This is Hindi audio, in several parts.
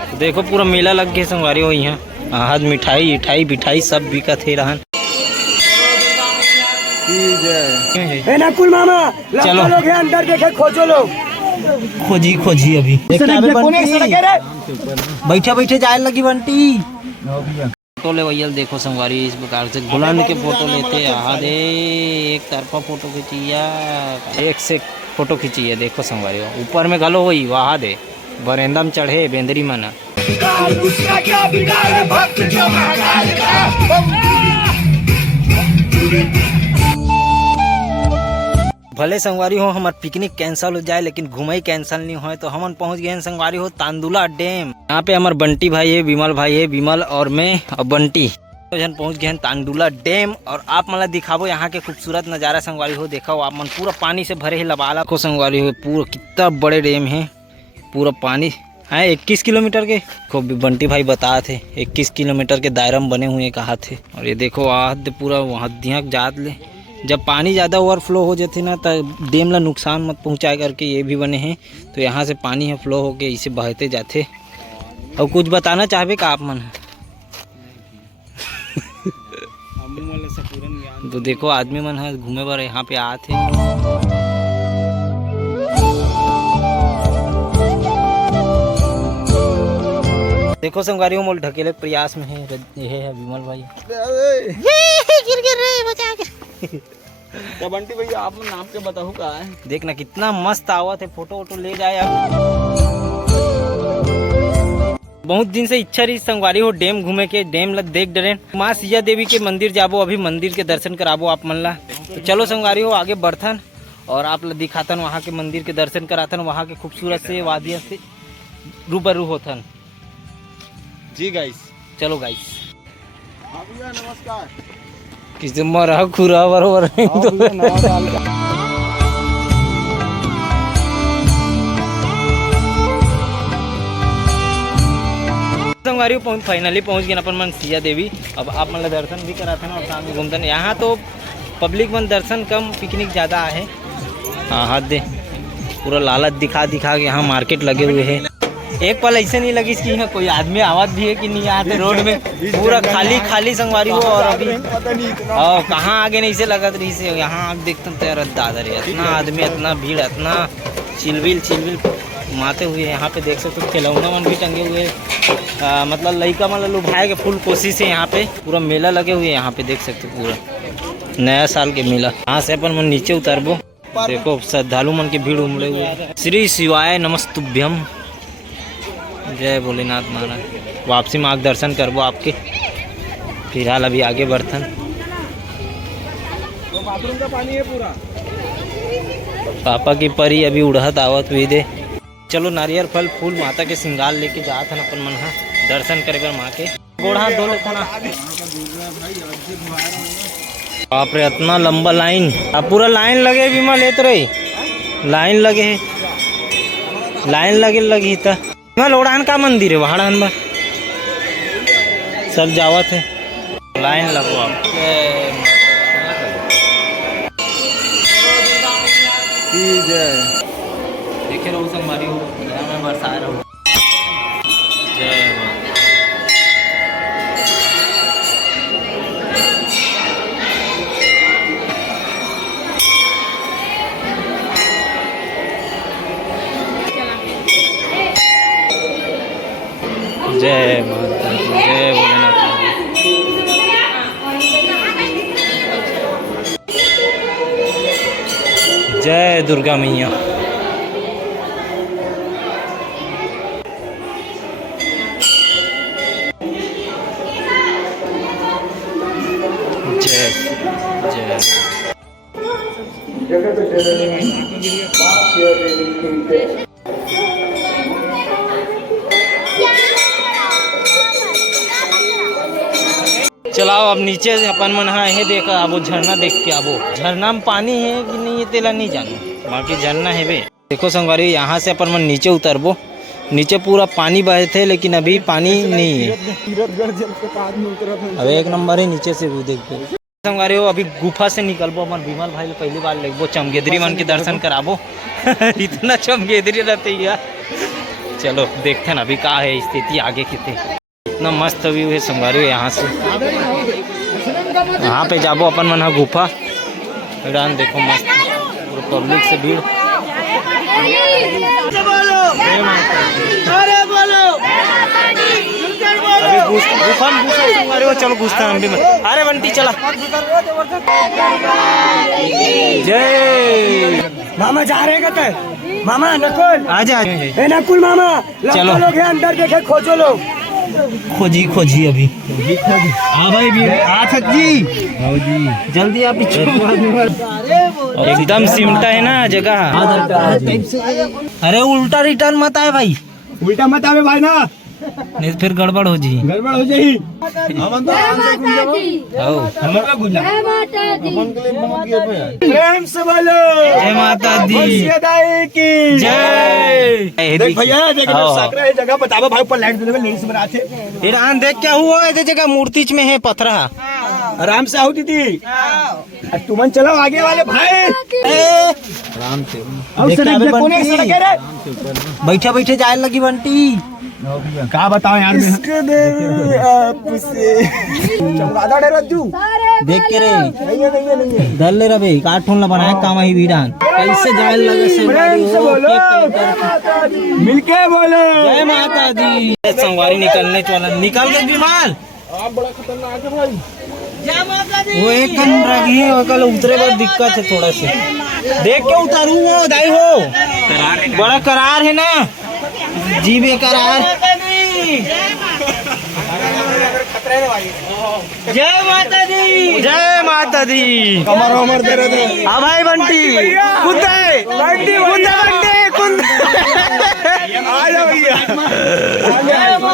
देखो पूरा मेला लग गया संगवारी हो यहाँ आज मिठाई इठाई बिठाई सब बिकत है रहन। नकुल मामा चलो लोग हैं अंदर देखे खोजो लोग खोजी खोजी अभी बैठे बैठे जाए लगी बंटी फोटो ले भैया देखो संगवारी इस प्रकार से बुलंद के फोटो लेते दे एक तरफा फोटो खींचिया एक से फोटो खींचिए देखो संगवारी ऊपर में गलो हुई वहाँ दे बरेंदा में चढ़े बेंदरी मना भले संगवारी हो हमार पिकनिक कैंसिल हो जाए लेकिन घुमाई कैंसिल नहीं हो तो हम पहुंच गए हैं संगवारी हो तांदुला डैम। यहाँ पे हमार बंटी भाई है विमल और मैं और बंटी तो जन पहुंच गए हैं तांदुला डैम। और आप मतलब दिखाबो यहाँ के खूबसूरत नज़ारा संगवारी हो देखो आप मन पूरा पानी से भरे है लबाला को संगवारी हो पूरा कितना बड़े डैम है पूरा पानी है 21 किलोमीटर के खूब बंटी भाई बता थे 21 किलोमीटर के दायरा में बने हुए कहा थे। और ये देखो आहद पूरा वहाँ दिया जात ले जब पानी ज़्यादा ओवरफ्लो हो जाती ना तो डैम ला नुकसान मत पहुँचाए करके ये भी बने हैं तो यहाँ से पानी है फ्लो होके इसे बहते जाते। और कुछ बताना चाहबे का आप मन तो देखो आदमी मन है घूमे बर यहाँ पे आते देखो संगवारी मोल ढकेले प्रयास में है ये है विमल भाई गिर रे बचा तो बंटी भैया आप नाम के बताओ का है देखना कितना मस्त आवत है फोटो वोटो ले जाए आप। बहुत दिन से इच्छा रही संगवारी हो डैम घूमे के डैम लग देख डरे माँ सिया देवी के मंदिर जाबो अभी मंदिर के दर्शन कराबो आप मन ला तो चलो संगवारी हो आगे बढ़थन और आप ला दिखाथन वहाँ के मंदिर के दर्शन कराथन वहाँ के खूबसूरत से वादिया से रूबरू होथन जी गाइस चलो गाइस नमस्कार किसी मरा खुरा बरोबर संगवारी फाइनली पहुंच गए अपन मन सिया देवी। अब आप मतलब दर्शन भी कराते हैं और शाम में घूमते हैं। यहाँ तो पब्लिक मन दर्शन कम पिकनिक ज़्यादा है। हाँ हाथ दे पूरा लालच दिखा दिखा के यहाँ मार्केट लगे हुए हैं। एक पल ऐसे नहीं लगी कि कोई आदमी आवाज भी है कि नहीं आते रोड में पूरा खाली खाली संगवारी हो। और अभी कहाँ आगे नहीं से लगा रही से यहाँ आग देखते तेरा दादा रे इतना आदमी इतना भीड़ इतना चिलबिल माते हुए यहाँ पे देख सकते हो खिलौना मन भी टंगे हुए मतलब लड़का मतलब लुभाए के फुल कोशिश है। यहाँ पे पूरा मेला लगे हुए यहाँ पे देख सकते हो पूरा नया साल के मेला। यहाँ से अपन मन नीचे उतरबो देखो श्रद्धालु मन की भीड़ उमड़े हुए। श्री शिवाय नमस्तुभ्यम जय भोलेनाथ महाराज। वापसी में आग दर्शन करबो आपके फिलहाल अभी आगे बढ़थन। तो बाथरूम का पानी है पूरा पापा की परी अभी उड़हत आवत हुई दे। चलो नारियल फल फूल माता के श्रृंगार लेके जात हन अपन मन हा दर्शन करे बर माँ के गोड़ा धो लेते ना। बाप रे इतना लंबा लाइन अब पूरा लाइन लगे बीमा लेते रही लाइन लगे लगी था लोड़ान का मंदिर है वहां में सब जावत है लाइन लगो आप देखे रहो संगवारी हो मैं बरसा रहा हूँ। जय माता जय भोलेनाथ। जय दुर्गा मैया। जय जय चलाओ अब नीचे अपन मन हाँ है देखा आबो झरना देख के आबो झरना में पानी है कि नहीं ये तेला नहीं जानो बाकी झरना है बे। देखो संगवारी यहाँ से अपन मन नीचे उतरबो नीचे पूरा पानी बहे थे लेकिन अभी पानी नहीं है। अब एक नंबर है नीचे से वो देखो संगवारी हो अभी गुफा से निकलबो अपन विमल भाई पहली बार लेगबो चमगेदरी मन के दर्शन कराबो इतना चमगेदरी रहते यार चलो देखते हैं ना अभी क्या है स्थिति आगे कितने। इतना मस्त व्यू है संगवारी यहाँ से। यहाँ पे जाबो अपन मन गुफा इरान देखो मस्त पूरा पब्लिक से भीड़। अभी गुफा में घुसा संगवारी हो, चलो घुसते हैं हम भी। अरे बंटी चला। जय मामा जा रहे हैं मामा नकुल आजा नकुल मामा चलो। लोग हैं अंदर देखे खोजो लोग खोजी अभी हाँ भाई भी जी जल्दी आप एकदम सिमटा है ना जगह। अरे उल्टा रिटर्न मत आए भाई, उल्टा मत आवे भाई ना, नहीं तो फिर गड़बड़ हो जी। गड़बड़ हो जाएगी। प्रेम से बोलो जय माता दी की जय। देख भैया देख साकरा जगह बतावा भाई, ऊपर लाइट देने में नहीं से बना थे। ईरान देख क्या हुआ है जगह मूर्ति में है पथरा। आराम से आओ दीदी, तुमन चलो आगे वाले भाई। आराम से बैठे बैठे जाए लगी बंटी। क्या बताओ यार चमगादड़ है रज्जू देख के रे नहीं दल ले रबे काट ठोन ला बनाए काम ही वीरान कैसे जाए लगे से मिलके बोलो जय माता दी। संगवारी निकलने वाला निकल गए विमान। बड़ा खतरनाक है भाई। जय माता दी। वो एक कन रगी है कल उतरे पर दिक्कत है थोड़ा से, देख के उतारू वो दाई हो बड़ा करार है ना जी बेकरार। जय माता दी जय माता दी। कमर उमर दे रहे थे। हाँ भाई बंटी कुंदे बंटी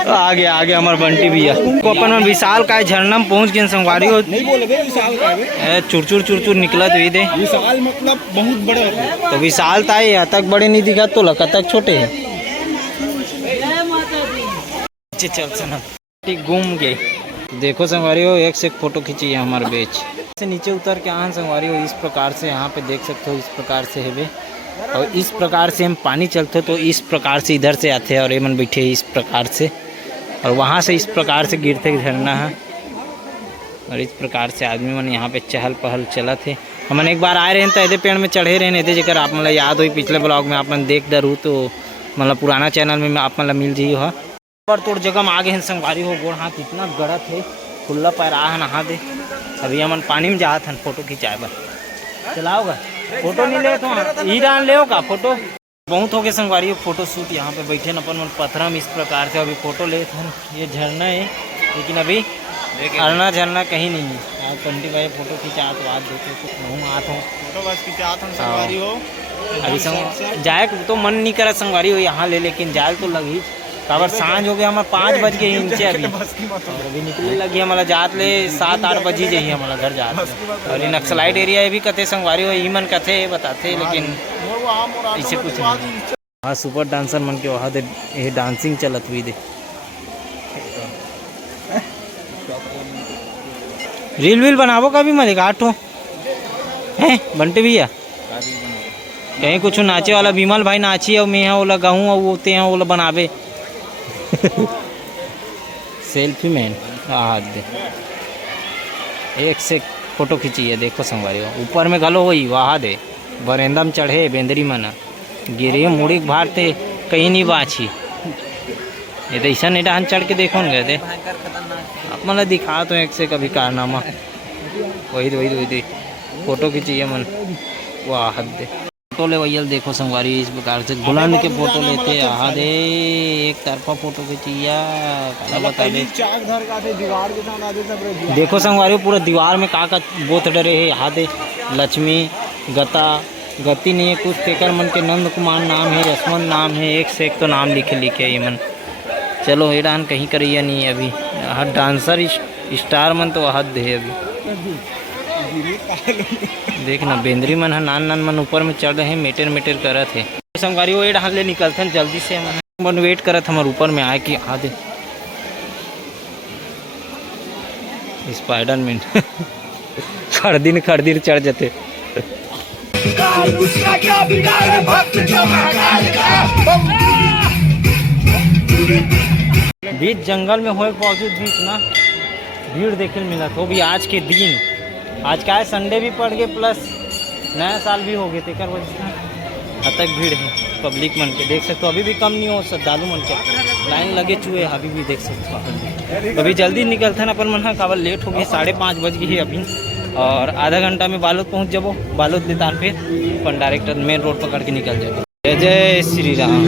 आ गया हमारे बंटी भैया को अपन में विशाल का झरना में पहुंच गए संगवारी हो। नहीं बोले विशाल का चुरचुर निकला तो दे विशाल मतलब बहुत बड़े होते हैं। तो विशाल था यहाँ तक बड़े नहीं दिखा तो लका तक छोटे है। चल सना घूम गए देखो संगवारी हो, एक से एक फोटो खींची है हमारे बेच से नीचे उतर के आन संगवारी हो। इस प्रकार से यहाँ पे देख सकते हो, इस प्रकार से है और इस प्रकार से हम पानी चलते तो इस प्रकार से इधर से आते हैं और ये मन बैठे इस प्रकार से, और वहाँ से इस प्रकार से गिरते झरना है। और इस प्रकार से आदमी मन यहाँ पे चहल पहल चला थे। हमन एक बार आए रहे तो ऐसे पेड़ में चढ़े रहे थे जगह आप मतलब याद हो पिछले ब्लॉग में आप मन देख डरू तो मतलब पुराना चैनल में आप मतलब मिल जाइए। पर तोड़ जगह में आगे हैं संगवारी हो, गोड़ हाथ इतना गड़ा थे खुला पैर आ नहा दे। अभी हमन पानी में जात हन फोटो खिंचाए बर चलाओगा फोटो नहीं ले तो ईरान ले का फोटो बहुत हो गए संगवारी हो। फोटो शूट यहाँ पे बैठे न अपन मन पत्थरा में इस प्रकार से अभी फोटो ले हन। ये झरना है लेकिन अभी झरना झरना कहीं नहीं है। आप कंटी भाई फोटो खिंचा तो आज देखे आत हो फोटो बस खिंचात हम संगवारी हो। अभी जाए तो मन नहीं करा संगवारी हो यहाँ ले, लेकिन जाल तो लगी काबर सांझ हो गया हमारे 5 बज गए नीचे अभी और अभी निकलने लगी हमारा जात ले 7-8 बजे जाइए हमारा घर जात। और ये नक्सलाइट एरिया है भी कथे संगवारी हो ईमन कथे बताते लेकिन इसे कुछ नहीं। हाँ सुपर डांसर मन के वहाँ दे ये डांसिंग चलत हुई दे। रील वील बनाबो का भी मजे आठ हो हैं बंटे भैया कहीं कुछ नाचे वाला विमल भाई नाची और मैं वो लगाऊँ और वो ते वो बनावे सेल्फी मैन दे एक से फोटो खींची है देखो संगवारी हो। ऊपर में गलो हुई वहाँ दे बरेंदा में चढ़े बेंदरी मना गिरे मुड़ी भारते कहीं नहीं बाछी ये तो ऐसा नहीं डांस चढ़ के देखो न गए थे आप मतलब दिखा तो एक से कभी कारनामा वही फोटो खींची है मन वाह हद दे फोटो ले भैया देखो संगवारी इस प्रकार से बुलंद के फोटो लेते आहा दे एक तरफा फोटो खींचिया बता दे देखो संगवारी पूरा दीवार में का बोत डरे है यहाँ दे लक्ष्मी गति नहीं है कुछ तेकर मन के नंद कुमार नाम है रसमन नाम है एक से एक तो नाम लिखे ये मन। चलो ये डांस कहीं करिए नहीं अभी हर डांसर स्टार मन तो हद है अभी देखना बेंदरी मन नान मन ऊपर में चढ़ रहे हैं मेटर करत है संगवारी वो डांस ले निकलते जल्दी से मन वेट करत हमारे ऊपर में आए कि आ दे स्पाइडरमैन खड़दिन चढ़ जाते। बीच जंगल में होए बावजूद भी इतना भीड़ देखे मिला तो भी आज के दिन, आज का है संडे भी पड़ गए प्लस नया साल भी हो गए थे कर वजह से तक भीड़ है पब्लिक मन के। देख सकते हो अभी भी कम नहीं हो श्रद्धालु मन के लाइन लगे चुए अभी भी देख सकते हो। अभी जल्दी निकलते ना अपन मन हाँ कावल लेट हो गई 5:30 बज गई है अभी और आधा घंटा में बालोद पहुँच जाबो। बालोद ले तान फिर अपन डायरेक्ट मेन रोड पकड़ के निकल जाबो। जय जय श्री राम।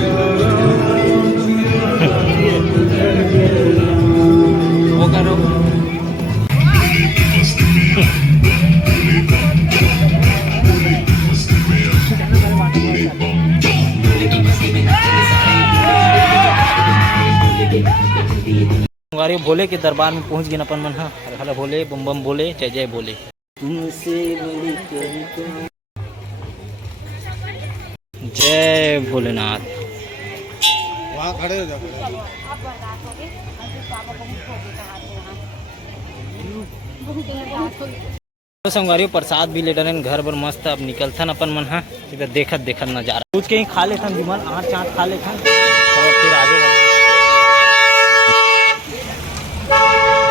वो करो भोले के दरबार में पहुंच गए अपन मन हाँ। हर हर भोले बम बम बोले जय जय बोले। तुमसे जय भोलेनाथ। वहाँ खड़े हो जाओ। तो संगवारियों प्रसाद भी ले डरे घर पर मस्त। अब निकलथन अपन मन हाँ इधर देखत देखत नजारा कुछ कहीं खा लेथन विमल आठ चाट खा लेथन और फिर आगे बढ़।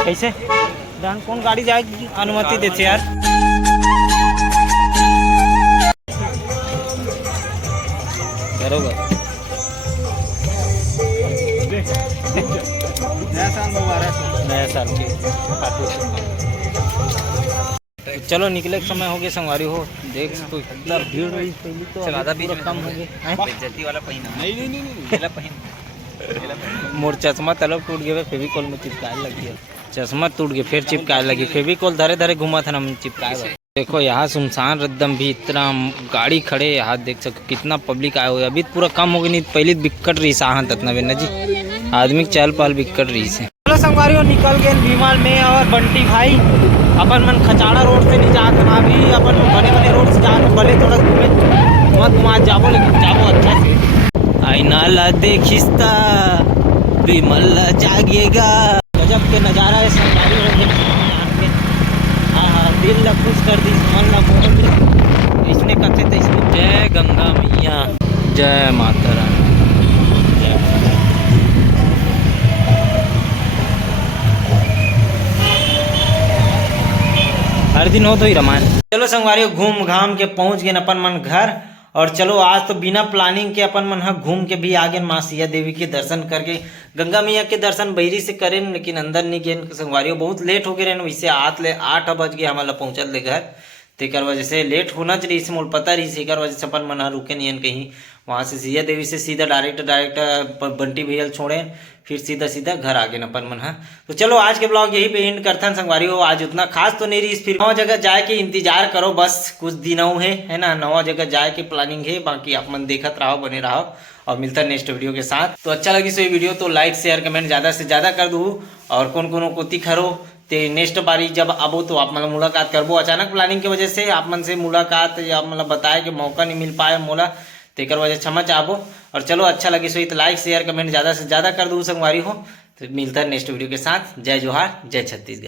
कैसे दान कौन गाड़ी जाएगी अनुमति देते यार। बरोबर नया साल मुबारक। नया साल के चलो निकले के समय हो गया संगवारी हो। देख तो इतना भीड़ रही पहले तो ज़्यादा भी कम हो गए। बेइज्जती वाला पहिना नहीं पहिन। मोर चश्मा तलब टूट गया फेविकोल में चिपकाए लग गया। चश्मा टूट गया फिर चिपकाए लगी फेविकोल धरे धरे घुमा था ना चिपकाए। देखो यहाँ सुनसान रद्दम भी इतना गाड़ी खड़े यहाँ देख सकते कितना पब्लिक आए हुए। अभी पूरा कम हो गई नहीं पहले बिकट रही साहन ततना बेना जी आदमी चल पहल बिकट रही से। चलो संगवारी निकल गए भीमाल में और बंटी भाई अपन मन खचाड़ा रोड से नहीं जात ना भी अपन बने बने रोड से जात भले थोड़ा घूमे मत घुमा जाबो लेकिन जाबो अच्छा से। आईना ला देखिस्ता विमल ला जागेगा। गजब के नज़ारा है संगवारी दिल ला खुश कर दी मन ला मोह दे। इसने कथे थे इसने जय गंगा मैया जय माता रानी जय माता। हर दिन हो तो ही रामायण। चलो संगवारी घूम घाम के पहुंच गए अपन मन घर और चलो आज तो बिना प्लानिंग के अपन मन घूम के भी आ गए माँ सिया देवी के दर्शन करके। गंगा मैया के दर्शन बहिरी से करें लेकिन अंदर नहीं गए संगवारियों बहुत लेट हो गए रहे वैसे 8 बज गए हमारा पहुँचल ले घर। तेकर वजह से लेट होना चाहिए इसे मोल पता रही से वजह से अपन मन रुके नहीं कहीं। वहाँ से सिया देवी से सीधा डायरेक्ट बंटी भैया छोड़े फिर सीधा घर आ गए अपन मन। हाँ तो चलो आज के ब्लॉग यही पे एंड करता है संगवारी हो। आज उतना खास तो नहीं रही फिर नवा जगह जाए के इंतजार करो बस कुछ दिनों है ना। नवा जगह जाए के प्लानिंग है बाकी आप मन देखत रहो बने रहो और मिलता है नेक्स्ट वीडियो के साथ। तो अच्छा लगी सो ये वीडियो तो लाइक शेयर कमेंट ज़्यादा से ज़्यादा कर दूँ और कौन को तिखरो ते नेक्स्ट बारी जब आबो तो आप मतलब मुलाकात करबो। अचानक प्लानिंग की वजह से आप मन से मुलाकात या मतलब बताए कि मौका नहीं मिल पाए मोला तेकर वजह क्षमा चाहबो। और चलो अच्छा लगी सो तो लाइक शेयर कमेंट ज़्यादा से ज़्यादा कर दूँ संगवारी हो। तो मिलता है नेक्स्ट वीडियो के साथ। जय जोहार जय छत्तीसगढ़।